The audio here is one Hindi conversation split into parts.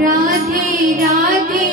राधे राधे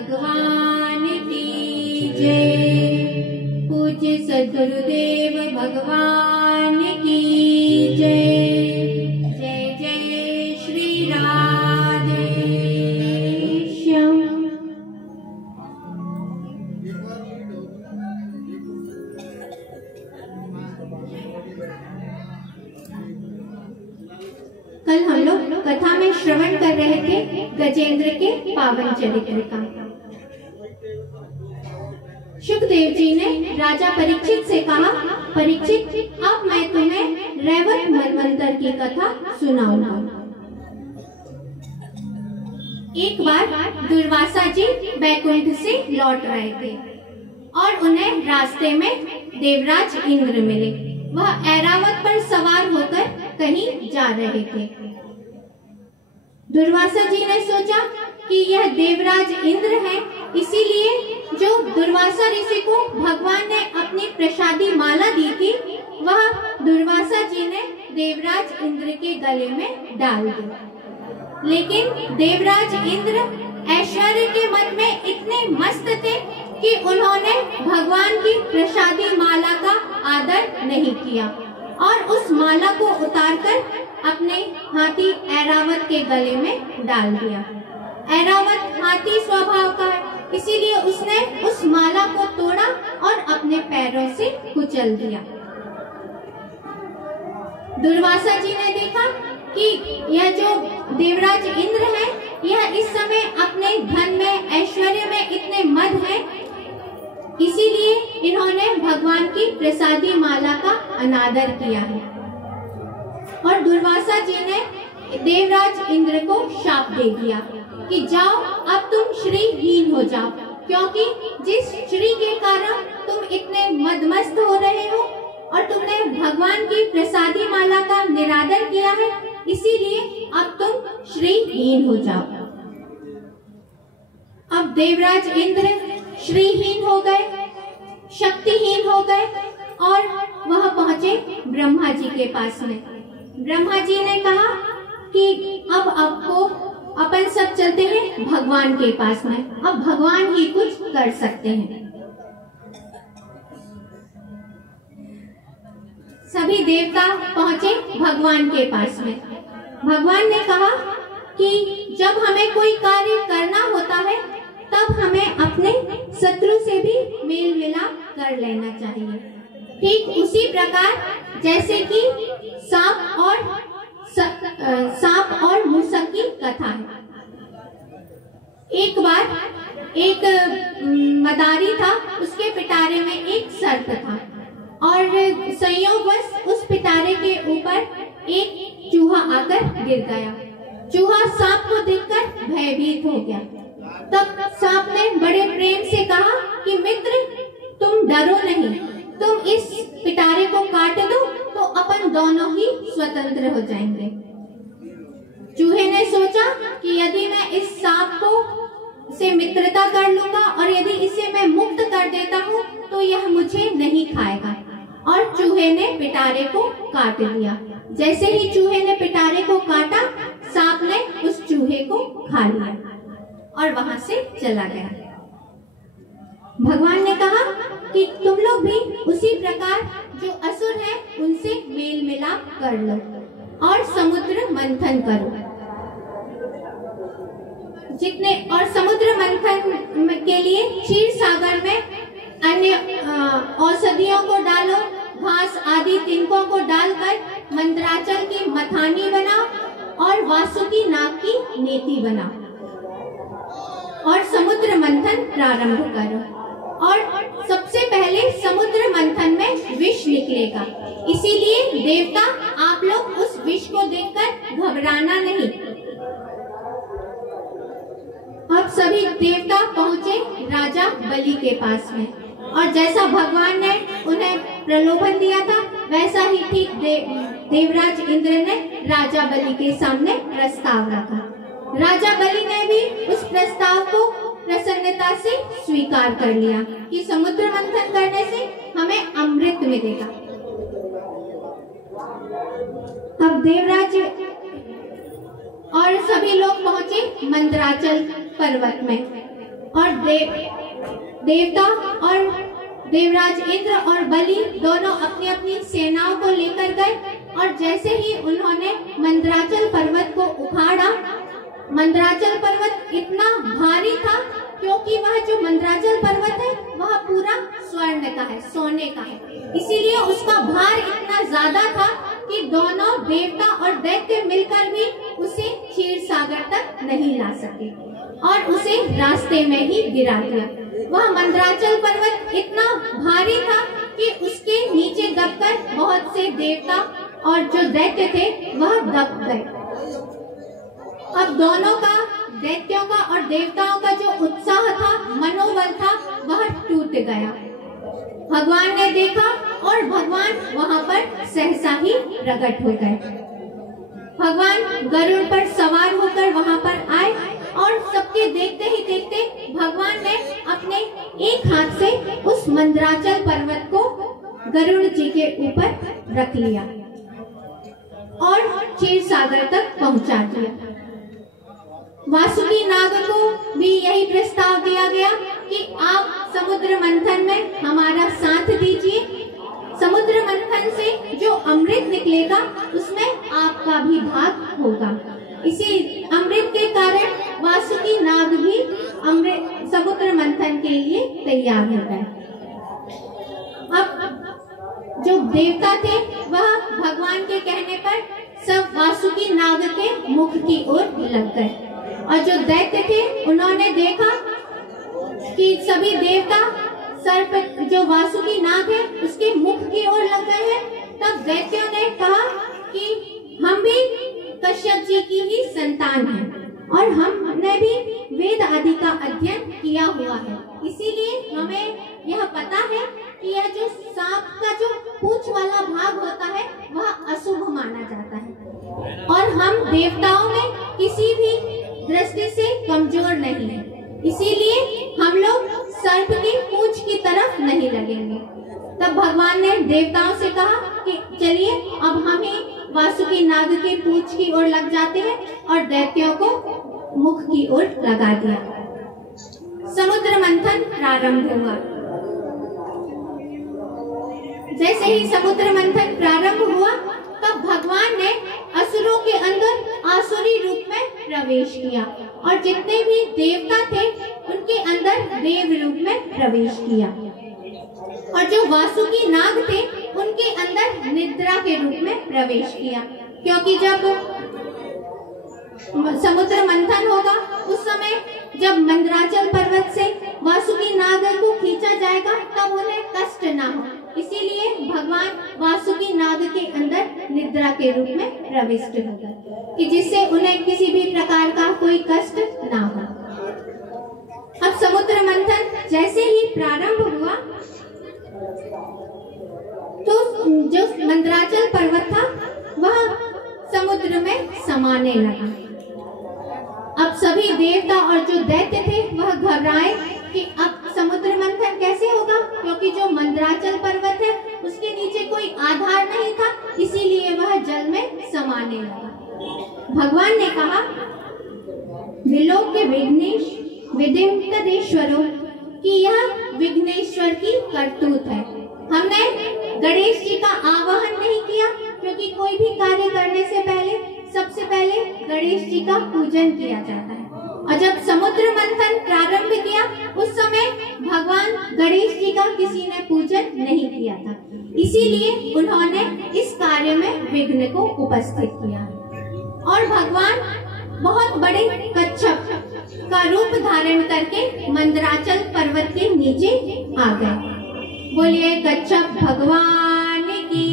भगवान की जय। पूज्य सद्गुरुदेव भगवान की जय। जय जय श्री राधे श्याम। कल हम लोग कथा में श्रवण कर रहे थे गजेंद्र के पावन चरित्र का। सुखदेव जी ने राजा परीक्षित से कहा, परीक्षित अब मैं तुम्हें रैवत मनवंतर की कथा सुनाऊंगा। एक बार दुर्वासा जी बैकुंठ से लौट रहे थे और उन्हें रास्ते में देवराज इंद्र मिले। वह ऐरावत पर सवार होकर कहीं जा रहे थे। दुर्वासा जी ने सोचा कि यह देवराज इंद्र है, इसीलिए जो दुर्वासा ऋषि को भगवान ने अपनी प्रसादी माला दी थी, वह दुर्वासा जी ने देवराज इंद्र के गले में डाल दी। लेकिन देवराज इंद्र ऐश्वर्य के मन में इतने मस्त थे कि उन्होंने भगवान की प्रसादी माला का आदर नहीं किया और उस माला को उतारकर अपने हाथी ऐरावत के गले में डाल दिया। ऐरावत हाथी स्वभाव का है, इसीलिए उसने उस माला को तोड़ा और अपने पैरों से कुचल दिया। दुर्वासा जी ने देखा कि यह जो देवराज इंद्र है, यह इस समय अपने धन में ऐश्वर्य में इतने मद है, इसीलिए इन्होंने भगवान की प्रसादी माला का अनादर किया है। और दुर्वासा जी ने देवराज इंद्र को शाप दे दिया कि जाओ अब तुम श्रीहीन हो जाओ, क्योंकि जिस श्री के कारण तुम इतने मदमस्त हो रहे हो और तुमने भगवान की प्रसादी माला का निरादर किया है, इसीलिए अब तुम श्रीहीन हो जाओ। अब देवराज इंद्र श्रीहीन हो गए, शक्तिहीन हो गए और वह पहुंचे ब्रह्मा जी के पास में। ब्रह्मा जी ने कहा कि अब आपको अपन सब चलते हैं भगवान के पास में, अब भगवान ही कुछ कर सकते हैं। सभी देवता पहुंचे भगवान के पास में। भगवान ने कहा कि जब हमें कोई कार्य करना होता है, तब हमें अपने शत्रु से भी मेल मिलाप कर लेना चाहिए। ठीक उसी प्रकार जैसे कि सांप और मूसक की कथा है। एक बार एक मदारी था, उसके पिटारे में एक सर्प था और संयोगवश उस पिटारे के ऊपर एक चूहा आकर गिर गया। चूहा सांप को देखकर भयभीत हो गया। तब सांप ने बड़े प्रेम से कहा कि मित्र, तुम डरो नहीं, तुम इस पिटारे को काट दो तो अपन दोनों ही स्वतंत्र हो जाएंगे। चूहे ने सोचा कि यदि मैं इस सांप को से मित्रता कर लूंगा और यदि इसे मैं मुक्त कर देता हूँ तो यह मुझे नहीं खाएगा, और चूहे ने पिटारे को काट दिया। जैसे ही चूहे ने पिटारे को काटा, सांप ने उस चूहे को खा लिया और वहां से चला गया। भगवान ने कहा कि तुम लोग भी उसी प्रकार जो असुर हैं उनसे मेल मिलाप कर लो और समुद्र मंथन करो। और समुद्र मंथन के लिए क्षीर सागर में अन्य औषधियों को डालो, घास आदि तिनकों को डालकर मंत्राचल की मथानी बनाओ और वासुकी नाग की नेति बनाओ और समुद्र मंथन प्रारंभ करो। और सबसे पहले समुद्र मंथन में विष निकलेगा, इसीलिए देवता आप लोग उस विष को देखकर घबराना नहीं। अब सभी देवता पहुँचे राजा बलि के पास में, और जैसा भगवान ने उन्हें प्रलोभन दिया था, वैसा ही ठीक देवराज इंद्र ने राजा बलि के सामने प्रस्ताव रखा। राजा बलि ने भी उस प्रस्ताव को प्रसन्नता से स्वीकार कर लिया कि समुद्र मंथन करने से हमें अमृत मिलेगा। अब देवराज और सभी लोग पहुंचे मंदराचल पर्वत में। और देवता और देवराज इंद्र और बलि दोनों अपनी अपनी सेनाओं को लेकर गए। और जैसे ही उन्होंने मंदराचल पर्वत को उखाड़ा, मंदराचल पर्वत इतना भारी था क्योंकि वह जो मंदराचल पर्वत है वह पूरा स्वर्ण का है, सोने का है, इसीलिए उसका भार इतना ज्यादा था कि दोनों देवता और दैत्य मिलकर भी उसे क्षीर सागर तक नहीं ला सके और उसे रास्ते में ही गिरा दिया। वह मंदराचल पर्वत इतना भारी था कि उसके नीचे दबकर बहुत से देवता और जो दैत्य थे वह दब गए। अब दोनों का, दैत्यों का और देवताओं का जो उत्साह था, मनोबल था, वह टूट गया। भगवान ने देखा और भगवान वहां पर सहसा ही प्रकट हो गए। भगवान गरुड़ पर सवार होकर वहां पर आए और सबके देखते ही देखते भगवान ने अपने एक हाथ से उस मंदराचल पर्वत को गरुड़ जी के ऊपर रख लिया और क्षीर सागर तक पहुंचा दिया। वासुकी नाग को भी यही प्रस्ताव दिया गया कि आप समुद्र मंथन में हमारा साथ दीजिए। समुद्र मंथन से जो अमृत निकलेगा उसमें आपका भी भाग होगा। इसी अमृत के कारण वासुकी नाग भी अमृत समुद्र मंथन के लिए तैयार हो गए। अब जो देवता थे वह भगवान के कहने पर सब वासुकी नाग के मुख की ओर लग गए और जो दैत्य थे उन्होंने देखा कि सभी देवता सर्प जो वासुकी नाग है उसके मुख की ओर लग गए हैं। तब दैत्यों ने कहा कि हम भी कश्यप जी की ही संतान हैं और हमने भी वेद आदि का अध्ययन किया हुआ है, इसीलिए हमें यह पता है कि यह जो सांप का जो पूंछ वाला भाग होता है वह अशुभ माना जाता है और हम देवताओं में किसी भी दृष्टि से कमजोर नहीं है, इसीलिए हम लोग सर्प की पूंछ की तरफ नहीं लगेंगे। तब भगवान ने देवताओं से कहा कि चलिए अब हम ही वासुकी नाग के पूंछ की ओर लग जाते हैं और दैत्यों को मुख की ओर लगा दिया। समुद्र मंथन प्रारंभ हुआ। जैसे ही समुद्र मंथन प्रारंभ हुआ तब भगवान ने असुरों के अंदर आसुरी रूप में प्रवेश किया और जितने भी देवता थे उनके अंदर देव रूप में प्रवेश किया और जो वासुकी नाग थे उनके अंदर निद्रा के रूप में प्रवेश किया, क्योंकि जब समुद्र मंथन होगा उस समय जब मंदराचल पर्वत से वासुकी नाग को खींचा जाएगा तब उन्हें कष्ट ना हो, इसीलिए भगवान वासुकी नाग के अंदर निद्रा के रूप में प्रविष्ट हो गए कि जिससे उन्हें किसी भी प्रकार का कोई कष्ट ना हो। अब समुद्र मंथन जैसे ही प्रारंभ हुआ तो जो मंदराचल पर्वत था वह समुद्र में समाने लगा। अब सभी देवता और जो दैत्य थे वह घबराए कि अब समुद्र मंथन कैसे होगा, क्योंकि जो मंदराचल पर्वत है उसके नीचे कोई आधार नहीं था, इसीलिए वह जल में समाने लगा। भगवान ने कहा, विलोक्य विघ्नेश विधिमुक्तेश्वरो, कि यह विघ्नेश्वर की करतूत है। हमने गणेश जी का आवाहन नहीं किया, क्योंकि कोई भी कार्य करने से पहले सबसे पहले गणेश जी का पूजन किया जाता है। और जब समुद्र मंथन प्रारंभ किया उस समय भगवान गणेश जी का किसी ने पूजन नहीं किया था, इसीलिए उन्होंने इस कार्य में विघ्न को उपस्थित किया और भगवान बहुत बड़े कच्छप का रूप धारण करके मंदराचल पर्वत के नीचे आ गए। बोलिए कच्छप भगवान की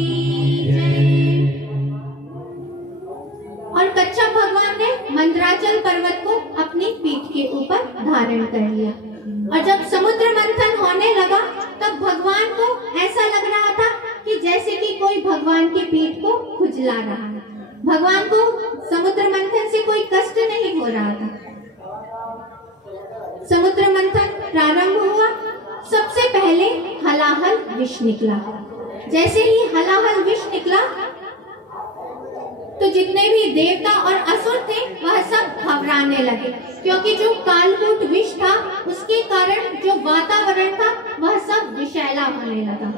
जय। और कच्छप भगवान ने मंदराचल पर्वत को अपनी पीठ के ऊपर धारण कर लिया और जब समुद्र मंथन होने लगा तब भगवान को ऐसा लग रहा था कि जैसे कि कोई भगवान की पीठ को खुजला रहा है। भगवान को समुद्र मंथन से कोई कष्ट नहीं हो रहा था। समुद्र मंथन प्रारंभ हुआ। सबसे पहले हलाहल विष निकला। जैसे ही हलाहल विष निकला तो जितने भी देवता और असुर थे वह सब घबराने लगे, क्योंकि जो कालकूट विष था उसके कारण जो वातावरण था वह सब विषैला होने लगा।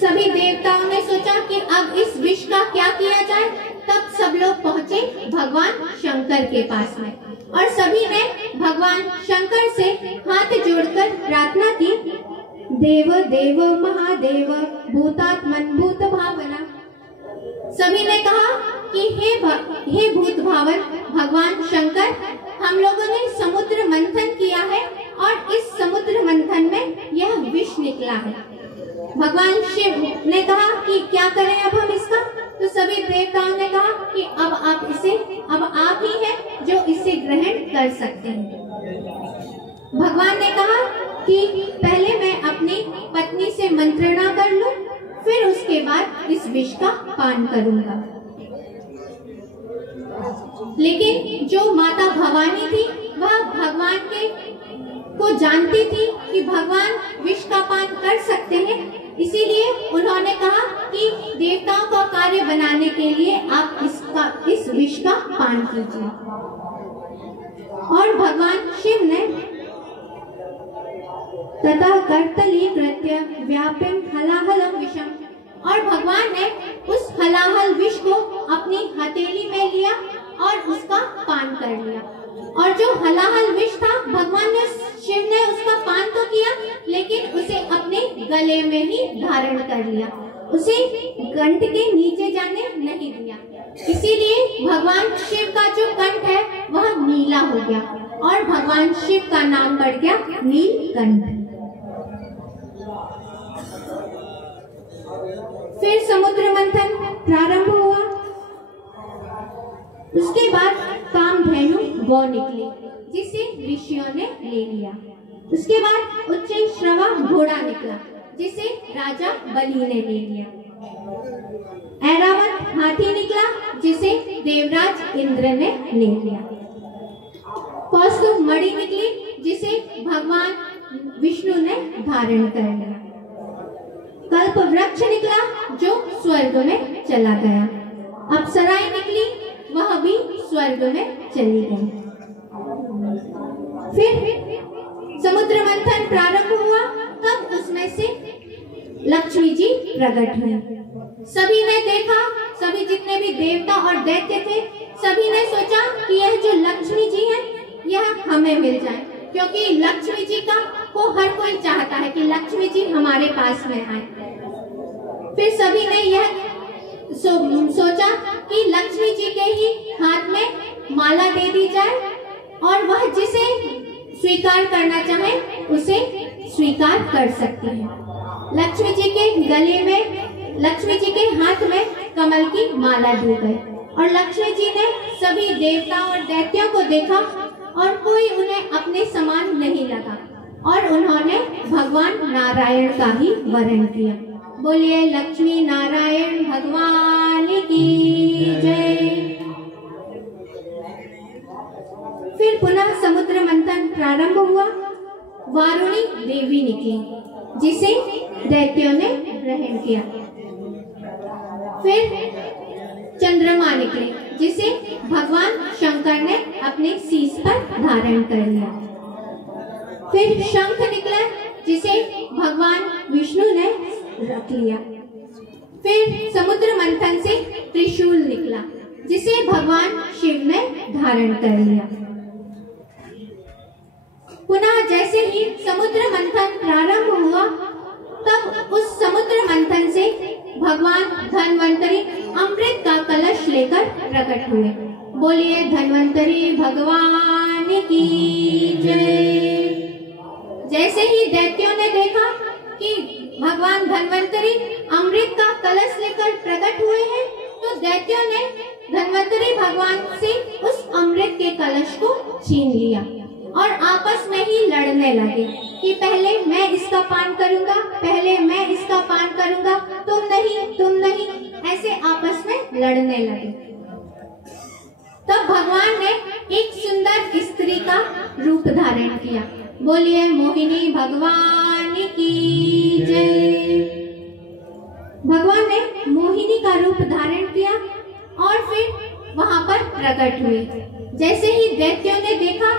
सभी देवताओं ने सोचा कि अब इस विष का क्या किया जाए। तब सब लोग पहुंचे भगवान शंकर के पास में, और सभी ने भगवान शंकर से हाथ जोड़कर प्रार्थना की, देव देव महादेव भूतात्मन भूत भावना। सभी ने कहा कि हे भूत भावन भगवान शंकर, हम लोगों ने समुद्र मंथन किया है और इस समुद्र मंथन में यह विष निकला है। भगवान शिव ने कहा कि क्या करें अब हम इसका। तो सभी देवताओं ने कहा कि अब आप ही हैं जो इसे ग्रहण कर सकते हैं। भगवान ने कहा कि पहले मैं अपनी पत्नी से मंत्रणा कर लूं, फिर उसके बाद इस विष का पान करूंगा। लेकिन जो माता भवानी थी वह भगवान को जानती थी कि भगवान विष का पान कर सकते हैं, इसीलिए उन्होंने कहा कि देवताओं का कार्य बनाने के लिए आप इस विष का पान कीजिए। और भगवान शिव ने तथा कर्तली कृत्य व्याप्यम हलाहलम विषम, और भगवान ने उस हलाहल विष को अपनी हथेली में लिया और उसका पान कर लिया। और जो हलाहल विष था शिव ने उसका पान तो किया, लेकिन उसे अपने गले में ही धारण कर लिया, उसे कंठ के नीचे जाने नहीं दिया। इसीलिए भगवान शिव का जो कंठ है वह नीला हो गया और भगवान शिव का नाम बढ़ गया नीलकंठ। फिर समुद्र मंथन प्रारंभ हुआ। उसके बाद कामधेनु गौ निकली जिसे ऋषियों ने ले लिया। उसके बाद उच्चैश्रवा घोड़ा निकला जिसे राजा बलि ने ले लिया। ऐरावत हाथी निकला जिसे देवराज इंद्र ने ले लिया। कौस्तुभ मणि निकली जिसे भगवान विष्णु ने धारण कर लिया। कल्प वृक्ष निकला जो स्वर्ग में चला गया। अप्सराएं निकली, वह भी स्वर्ग में चली गई। फिर समुद्र मंथन प्रारंभ हुआ, तब उसमें से लक्ष्मी जी प्रकट हुई। सभी ने देखा, सभी जितने भी देवता और दैत्य थे, सभी ने सोचा कि यह जो लक्ष्मी जी है यह हमें मिल जाए, क्योंकि लक्ष्मी जी को हर कोई चाहता है कि लक्ष्मी जी हमारे पास में आए। फिर सभी ने यह सोचा कि लक्ष्मी जी के ही हाथ में माला दे दी जाए और वह जिसे स्वीकार करना चाहे उसे स्वीकार कर सकती है। लक्ष्मी जी के गले में, लक्ष्मी जी के हाथ में कमल की माला दी गई और लक्ष्मी जी ने सभी देवताओं और दैत्यों को देखा और कोई उन्हें अपने समान नहीं लगा और उन्होंने भगवान नारायण का ही वरण किया। बोलिए लक्ष्मी नारायण भगवान की जय। फिर पुनः समुद्र मंथन प्रारंभ हुआ। वारुणी देवी निकली जिसे दैत्यों ने ग्रहण किया। फिर चंद्रमा निकले जिसे भगवान शंकर ने अपने शीश पर धारण कर लिया। फिर शंख निकला जिसे भगवान विष्णु ने रख लिया। फिर समुद्र मंथन से त्रिशूल निकला जिसे भगवान शिव ने धारण कर लिया। पुनः जैसे ही समुद्र मंथन प्रारंभ हुआ, तब उस समुद्र मंथन से भगवान धन्वंतरी अमृत का कलश लेकर प्रकट हुए। बोलिए धन्वंतरी भगवान की जय। जैसे ही दैत्यों ने देखा कि भगवान धन्वंतरी अमृत का कलश लेकर प्रकट हुए हैं, तो दैत्यों ने धन्वंतरी भगवान से उस अमृत के कलश को छीन लिया और आपस में ही लड़ने लगे कि पहले मैं इसका पान करूंगा, पहले मैं इसका पान करूंगा, तुम नहीं, ऐसे आपस में लड़ने लगे। तब भगवान ने एक सुंदर स्त्री का रूप धारण किया। बोलिए मोहिनी भगवान की जय। भगवान ने का रूप धारण किया और फिर वहां पर प्रकट हुए। जैसे ही दैत्यों ने देखा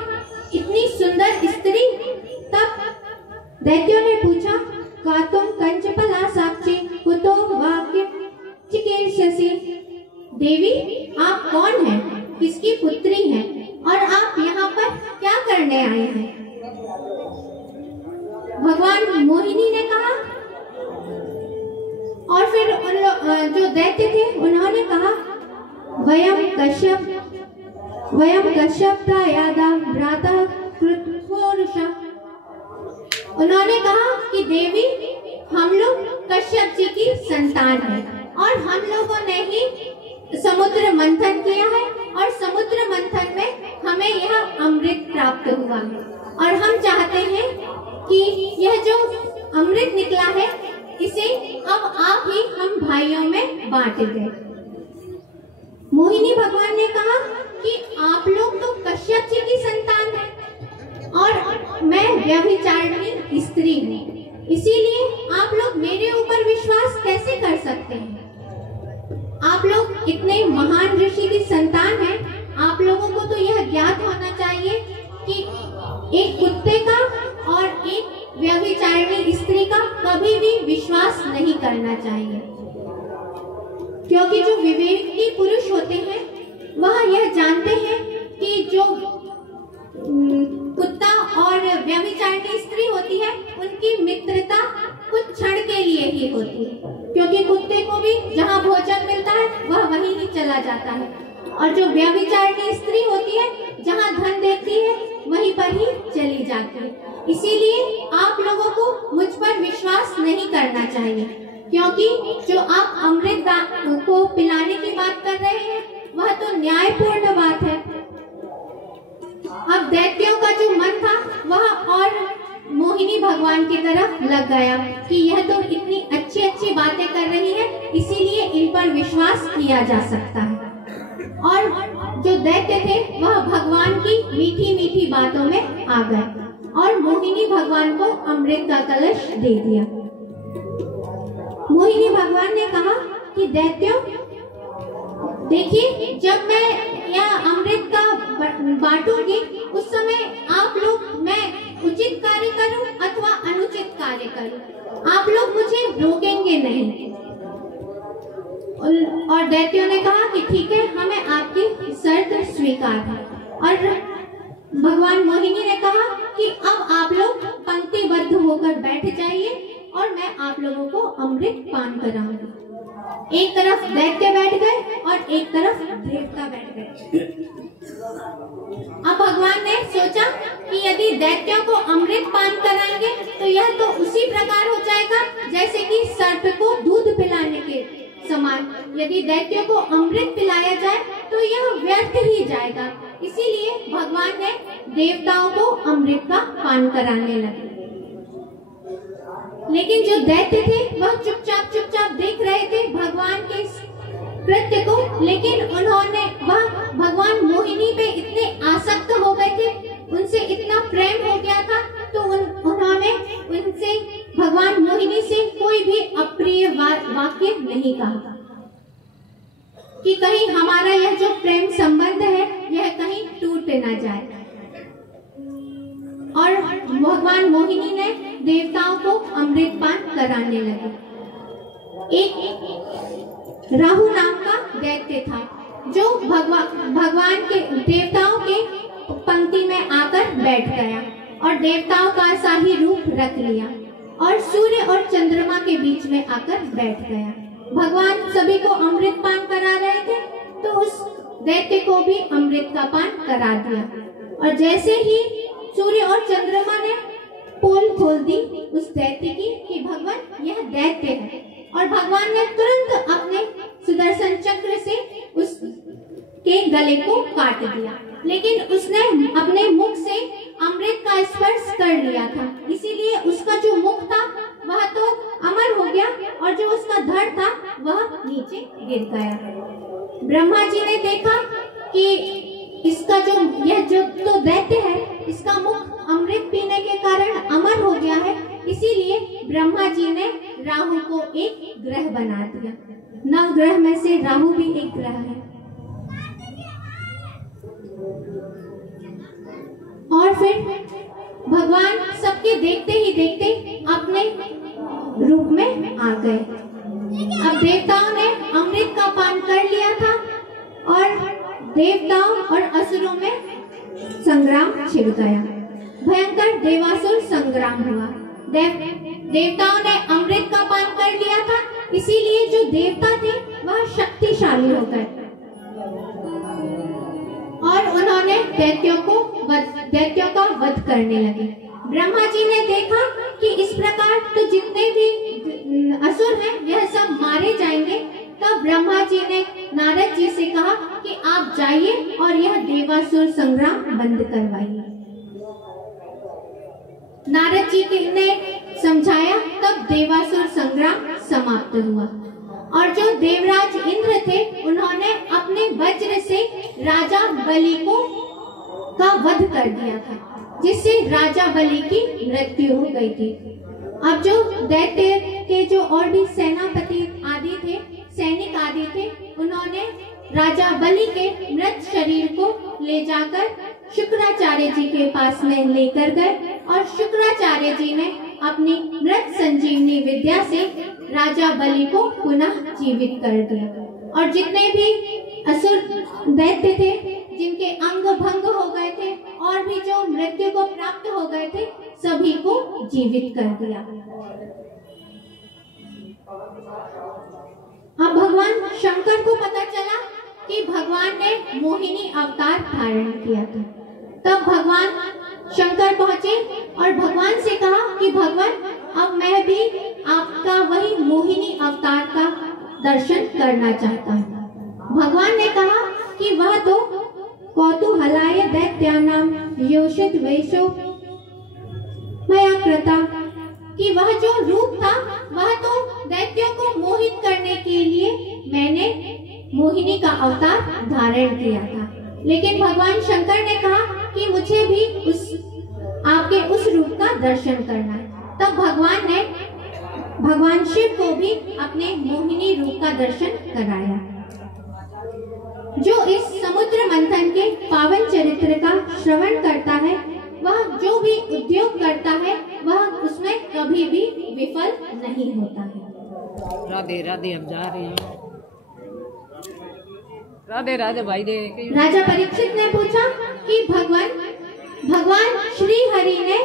इतनी सुंदर स्त्री, तब दैत्यों ने पूछा, का तुम कंचपला साक्षी कुतो वाक्य चिकीर्षसि? देवी, आप कौन हैं, किसकी पुत्री हैं और आप यहाँ पर क्या करने आए हैं? भगवान मोहिनी ने कहा, और फिर जो दैत्य थे उन्होंने कहा, वयम कश्यप यादा भ्राता कृतपुरुषा। उन्होंने कहा कि देवी, हम लोग कश्यप जी की संतान हैं और हम लोगों ने ही समुद्र मंथन किया है और समुद्र मंथन में हमें यह अमृत प्राप्त हुआ और हम चाहते हैं कि यह जो अमृत निकला है इसे अब आप ही हम भाइयों में बांट दें। मोहिनी भगवान ने कहा कि आप लोग तो कश्यप जी की संतान हैं और मैं व्यभिचारिणी स्त्री हूँ, इसीलिए आप लोग मेरे ऊपर विश्वास कैसे कर सकते हैं? आप लोग इतने महान ऋषि की संतान हैं, आप लोगों को तो यह ज्ञात होना चाहिए कि एक कुत्ते का और एक व्यभिचारिणी स्त्री का कभी भी विश्वास नहीं करना चाहिए, क्योंकि जो विवेकी पुरुष होते हैं वह यह जानते हैं कि जो कुत्ता और व्यभिचारिणी स्त्री होती है उनकी मित्रता कुछ क्षण के लिए ही होती है, क्योंकि कुत्ते को भी जहाँ भोजन मिलता है वह वहीं ही चला जाता है और जो व्यभिचारिणी स्त्री होती है जहाँ धन देखती है वहीं पर ही चली जाती है। इसीलिए आप लोगों को मुझ पर विश्वास नहीं करना चाहिए, क्योंकि जो आप अमृत को पिलाने की बात कर रहे हैं वह तो न्यायपूर्ण बात है। अब दैत्यों का जो मन था वह और मोहिनी भगवान की तरफ लग गया कि यह तो इतनी अच्छी अच्छी बातें कर रही है, इसीलिए इन पर विश्वास किया जा सकता है। और जो दैत्य थे वह भगवान की मीठी मीठी बातों में आ गए और मोहिनी भगवान को अमृत का कलश दे दिया। मोहिनी भगवान ने कहा कि दैत्यों, देखिए, जब मैं यह अमृत का बांटूंगी उस समय आप लोग, मैं उचित कार्य करूं अथवा अनुचित कार्य करूं, आप लोग मुझे रोकेंगे नहीं। और दैत्यों ने कहा कि ठीक है, हमें आपकी शर्त स्वीकार है। और भगवान मोहिनी ने कहा कि अब आप लोग पंक्तिबद्ध होकर बैठ जाइए और मैं आप लोगों को अमृत पान कराऊंगी। एक तरफ दैत्य बैठ गए और एक तरफ देवता बैठ गए। अब भगवान ने सोचा कि यदि दैत्यों को अमृत पान कराएंगे तो यह तो उसी प्रकार हो जाएगा जैसे कि सर्प को दूध पिलाने के समान। यदि दैत्यों को अमृत पिलाया जाए तो यह व्यर्थ ही जाएगा। इसीलिए भगवान ने देवताओं को अमृत का पान कराने लगे। लेकिन जो दैत्य थे वह चुपचाप देख रहे थे भगवान के कृत्य को, लेकिन वह भगवान मोहिनी पे इतने आसक्त हो गए थे, उनसे इतना प्रेम हो गया था, तो उन्होंने उनसे, भगवान मोहिनी से कोई भी अप्रिय वाक्य नहीं कहा कि कहीं हमारा यह जो प्रेम संबंध है यह कहीं टूट न जाए। और भगवान मोहिनी ने देवताओं को अमृत पान कराने लगे। एक राहु नाम का दैत्य था जो भगवान के देवताओं के पंक्ति में आकर बैठ गया और देवताओं का सा ही रूप रख लिया और सूर्य और चंद्रमा के बीच में आकर बैठ गया। भगवान सभी को अमृत पान करा रहे थे तो उस दैत्य को भी अमृत का पान करा दिया। और जैसे ही सूर्य और चंद्रमा ने पोल खोल दी उस दैत्य की कि भगवान यह दैत्य है, और भगवान ने तुरंत अपने सुदर्शन चक्र से उसके गले को काट दिया। लेकिन उसने अपने मुख से अमृत का स्पर्श कर लिया था, इसीलिए उसका जो मुख था वह तो अमर हो गया और जो उसका धड़ था वह नीचे गिर गया। ब्रह्मा जी ने देखा कि इसका यह जो तो दैत्य है, इसका मुख अमृत पीने के कारण अमर हो गया है, इसीलिए ब्रह्मा जी ने राहु को एक ग्रह बना दिया। नवग्रह में से राहु भी एक ग्रह है। और फिर भगवान सबके देखते ही देखते अपने रूप में आ गए। अब देवताओं ने अमृत का पान कर लिया था और देवताओं और असुरों में संग्राम छिड़ गया। भयंकर देवासुर संग्राम हुआ। देवताओं ने अमृत का पान कर लिया था, इसीलिए जो देवता थे वह शक्तिशाली हो गए और उन्होंने दैत्यों का वध करने लगे। ब्रह्मा जी ने देखा कि इस प्रकार तो जितने भी असुर हैं यह सब मारे जाएंगे। तब ब्रह्मा जी ने नारद जी से कहा कि आप जाइए और यह देवासुर संग्राम बंद करवाइए। नारद जी ने समझाया, तब देवासुर संग्राम समाप्त हुआ और जो देवराज इंद्र थे उन्होंने अपने वज्र से राजा बलि का वध कर दिया था, जिससे राजा बलि की मृत्यु हो गई थी। अब जो दैत्य के जो और भी सेनापति आदि थे, सैनिक आदि थे, उन्होंने राजा बलि के मृत शरीर को ले जाकर शुक्राचार्य जी के पास में लेकर गए और शुक्राचार्य जी ने अपनी मृत संजीवनी विद्या से राजा बलि को पुनः जीवित कर दिया। और जितने भी असुर दैत्य थे, जिनके अंग भंग हो गए थे और भी जो मृत्यु को प्राप्त हो गए थे, सभी को जीवित कर दिया। अब भगवान शंकर को पता चला कि भगवान ने मोहिनी अवतार धारण किया था। तब भगवान शंकर पहुंचे और भगवान से कहा कि भगवान, अब मैं भी आपका वही मोहिनी अवतार का दर्शन करना चाहता हूँ। भगवान ने कहा कि वह तो कौतूहलाय दैत्यानां योषित वेशो मया कृता, कि वह जो रूप था वह तो दैत्यों को मोहित करने के लिए मैंने मोहिनी का अवतार धारण किया था। लेकिन भगवान शंकर ने कहा कि मुझे भी आपके उस रूप का दर्शन करना है। तब भगवान शिव को भी अपने मोहिनी रूप का दर्शन कराया। जो इस समुद्र मंथन के पावन चरित्र का श्रवण करता है, वह जो भी उद्योग करता है वह उसमें कभी भी विफल नहीं होता है। राधे राधे, हम जा रहे हैं। राधे राधे भाई दे। राजा परीक्षित ने पूछा कि भगवान श्री हरि ने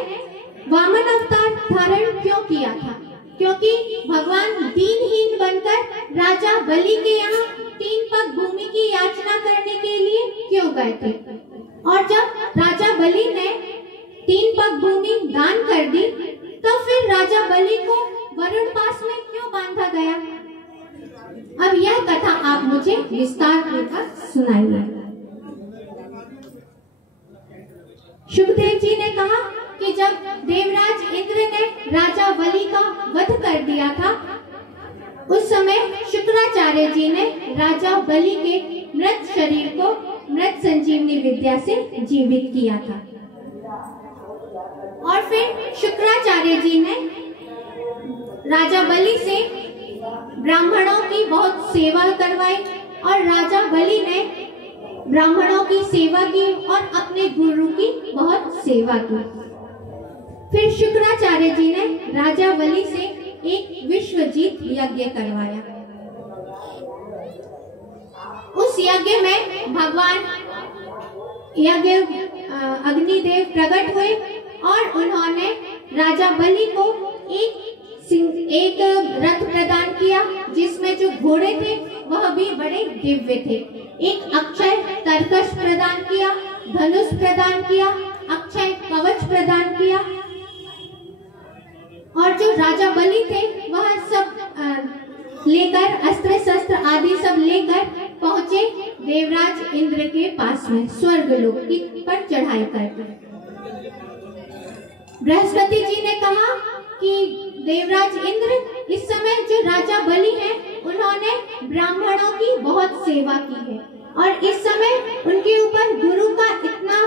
वामन अवतार धारण क्यों किया था? क्योंकि भगवान दीनहीन बनकर राजा बलि के यहाँ 3 पग भूमि की याचना करने के लिए क्यों गए थे? और जब राजा बलि ने 3 पग भूमि दान कर दी, तब फिर राजा बलि को वरुण पास में क्यों बांधा गया? अब यह कथा आप मुझे विस्तार पूर्वक सुनाइए। शुभदेव जी ने कहा कि जब देवराज इंद्र ने राजा बलि का वध कर दिया था, उस समय शुक्राचार्य जी ने राजा बलि के मृत शरीर को मृत संजीवनी विद्या से जीवित किया था। और फिर शुक्राचार्य जी ने राजा बलि से ब्राह्मणों की बहुत सेवा करवाई और राजा बलि ने ब्राह्मणों की सेवा की और अपने गुरु की बहुत सेवा की। फिर शुक्राचार्य जी ने राजा बलि से एक विश्वजीत यज्ञ करवाया। उस यज्ञ में भगवान अग्निदेव प्रकट हुए और उन्होंने राजा बलि को एक रथ प्रदान किया, जिसमें जो घोड़े थे वह भी बड़े दिव्य थे। एक अक्षय तरकश प्रदान किया, धनुष प्रदान किया, अक्षय कवच प्रदान किया। और जो राजा बलि थे वह सब लेकर अस्त्र शस्त्र आदि सब लेकर पहुंचे देवराज इंद्र के पास में स्वर्गलोक पर चढ़ाई करके। बृहस्पति जी ने कहा कि देवराज इंद्र, इस समय जो राजा बलि हैं उन्होंने ब्राह्मणों की बहुत सेवा की है और इस समय उनके ऊपर गुरु का इतना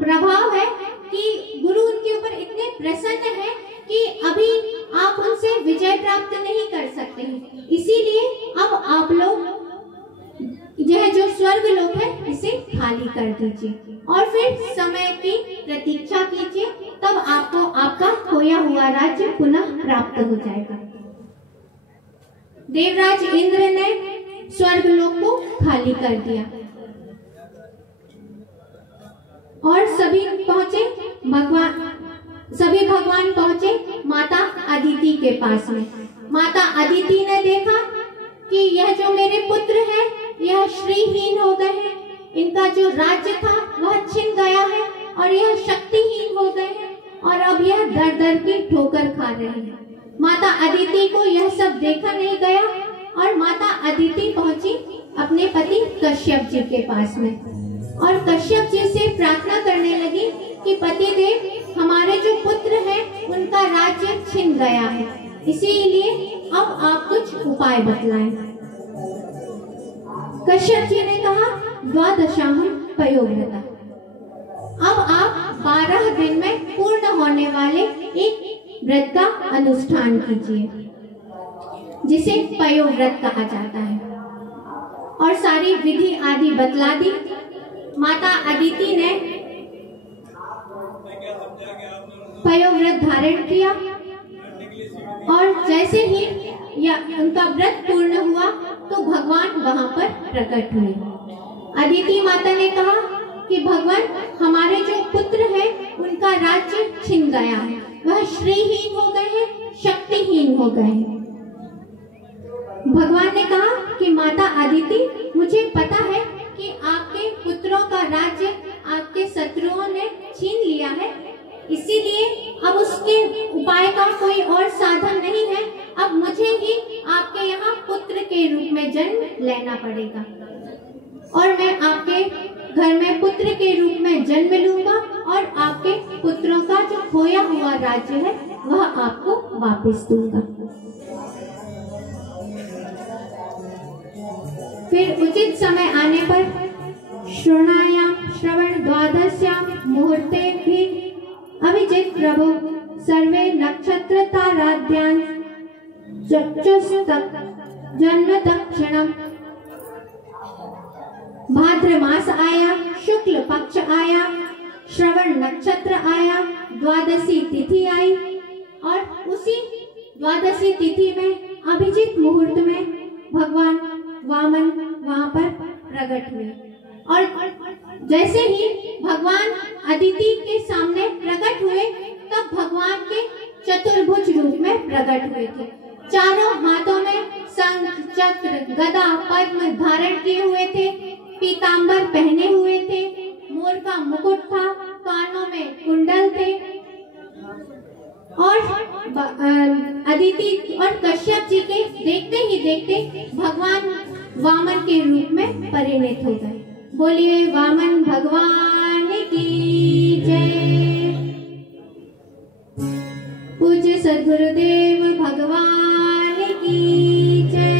प्रभाव है कि गुरु उनके ऊपर इतने प्रसन्न है कि अभी आप उनसे विजय प्राप्त नहीं कर सकते हैं। इसीलिए अब आप लोग यह जो स्वर्ग लोक है इसे खाली कर दीजिए और फिर समय की प्रतीक्षा कीजिए, तब आपको आपका खोया हुआ राज्य पुनः प्राप्त हो जाएगा। देवराज इंद्र ने स्वर्ग लोक को खाली कर दिया और सभी भगवान पहुंचे माता अदिति के पास में। माता अदिति ने देखा कि यह जो मेरे पुत्र हैं यह श्रीहीन हो गए हैं, इनका जो राज्य था वह छिन गया है और यह शक्तिहीन हो गए हैं और अब यह दर दर की ठोकर खा रहे हैं। माता अदिति को यह सब देखा नहीं गया और माता अदिति पहुंची अपने पति कश्यप जी के पास में और कश्यप जी से प्रार्थना करने लगी कि पतिदेव, हमारे जो पुत्र हैं उनका राज्य छिन गया है, इसीलिए अब आप कुछ उपाय बतलाएं। कश्यप जी ने कहा, द्वादशाहं पयोव्रता, अब आप 12 दिन में पूर्ण होने वाले एक व्रत का अनुष्ठान कीजिए जिसे पयोव्रत कहा जाता है। और सारी विधि आदि बतला दी। माता अदिति ने पयोव्रत धारण किया और जैसे ही उनका व्रत पूर्ण हुआ तो भगवान वहां पर प्रकट हुए। अदिति माता ने कहा कि भगवान, हमारे जो पुत्र हैं उनका राज्य छिन गया है, वह श्रीहीन हो गए हैं, शक्तिहीन हो गए हैं। भगवान ने कहा कि माता अदिति, मुझे पता है कि आपके पुत्रों का राज्य आपके शत्रुओं ने छीन लिया है, इसीलिए अब उसके उपाय का कोई और साधन नहीं है। अब मुझे ही आपके यहाँ पुत्र के रूप में जन्म लेना पड़ेगा और मैं आपके घर में पुत्र के रूप में जन्म लूंगा और आपके पुत्रों का जो खोया हुआ राज्य है वह आपको वापस दूंगा। फिर उचित समय आने पर श्रवण द्वादश्याम मुहूर्ते भी अभिजित प्रभु सर्वे नक्षत्र ताराद्यान चक्षुस्तक जन्म दक्षिणम। भाद्र मास आया, शुक्ल पक्ष आया, श्रवण नक्षत्र आया, द्वादशी तिथि आई और उसी द्वादशी तिथि में अभिजित मुहूर्त में भगवान वामन वहां पर प्रकट हुए और जैसे ही भगवान अदिति के सामने प्रकट हुए तब भगवान के चतुर्भुज रूप में प्रकट हुए थे। चारों हाथों में शंख, चक्र, गदा, पद्म धारण किए हुए थे, पीतांबर पहने हुए थे, मोर का मुकुट था, कानों में कुंडल थे और अदिति और कश्यप जी के देखते ही देखते भगवान वामन के रूप में परिणत हो गए। बोलिए वामन भगवान की जय। पूज्य सद्गुरुदेव भगवान की जय।